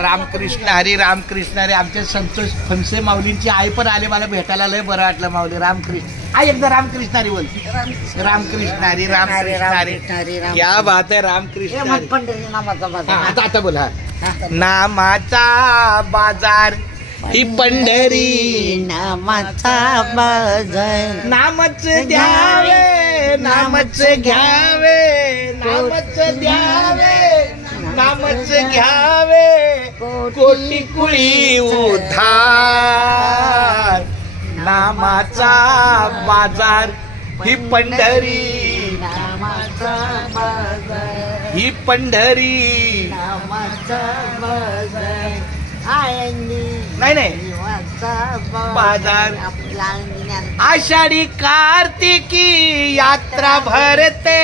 रामकृष्ण हरी रामकृष्ण हरी. आमच्या संतोष फणसे माऊलींची आई पण आले मला भेटायला. लय बरं वाटलं माऊली. रामकृष्ण आई एकदा रामकृष्ण हरी बोल. रामकृष्ण हरी रामकृष्ण हरी. क्या बात आहे. रामकृष्ण आता बोला. नामाचा बाजार ही पंढरी नामाचा बाजार नामच द्यावे नामच घ्यावे नामच द्यावे नामच घ्यावे कोटी कुळी उद्धार. नामाचा बाजार ही पंढरी नामाचा बाजार ही पंढरी नामाचा बाजार आळंदी नाही नाही बाजार. आषाढी कार्तिकी यात्रा भरते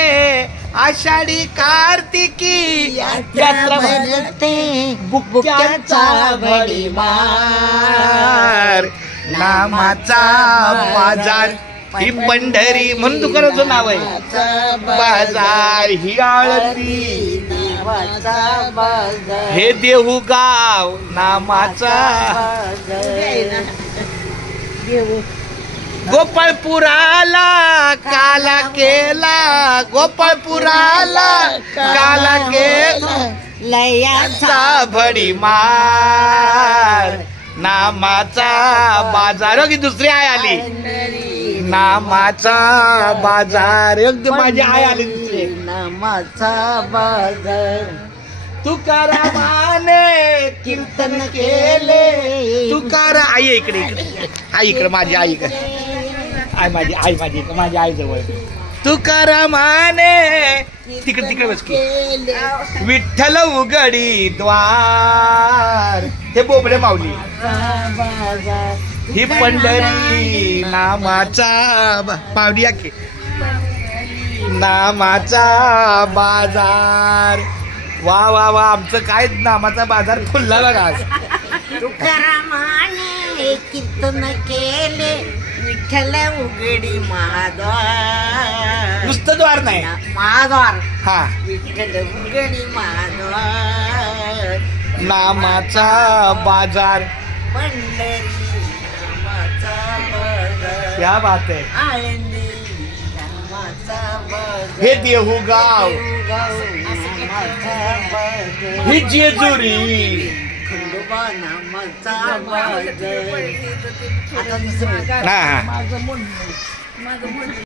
आषाढी कार्तिकी यात्रा भरते बुक्क्यांचा भडीमार. नामाचा बाजार ही पंढरी म्हणून दुकानाचं नाव आहे. बाजार ही आळती हे देहू गाव नामाचा. गोपाळपुराला काला केला गोपाळपुराला काला केला लयाचा भडीमार. नामाचा बाजार की दुसरी आय आली. नामाचा बाजार एकदम माझी आय आली दुसरी. नामाचा बाजार तुकारामाने कीर्तन केले. तुकारा आई इकडे इकडे आई इकडे माझी आई इकडे आई माझी आई माझी आई जवळ. तुकारामाने तिकडे तिकडे बस की. विठ्ठल उघडी द्वार हे बोबडे माऊली. ही पंढरी नामाचा पावडिया की नामाचा बाजार. वा वा वा आमचं काय नामाचा बाजार खुलला बघा आज. तुकारामाने कीर्तन केले विठ्ठल उघडी महाद्वार. नुसतं द्वार नाही महाद्वार हा. विठ्ठल उघडी महाद्वार नामाचा बाजार पंढरी नामाचा बाजार. क्या बात आहे. आळंदी नामाचा बाजार हे देहू गाव नामाचा बाजार ही जेजुरी खंडोबा नामाचा बाजार. आता दुसरं हा.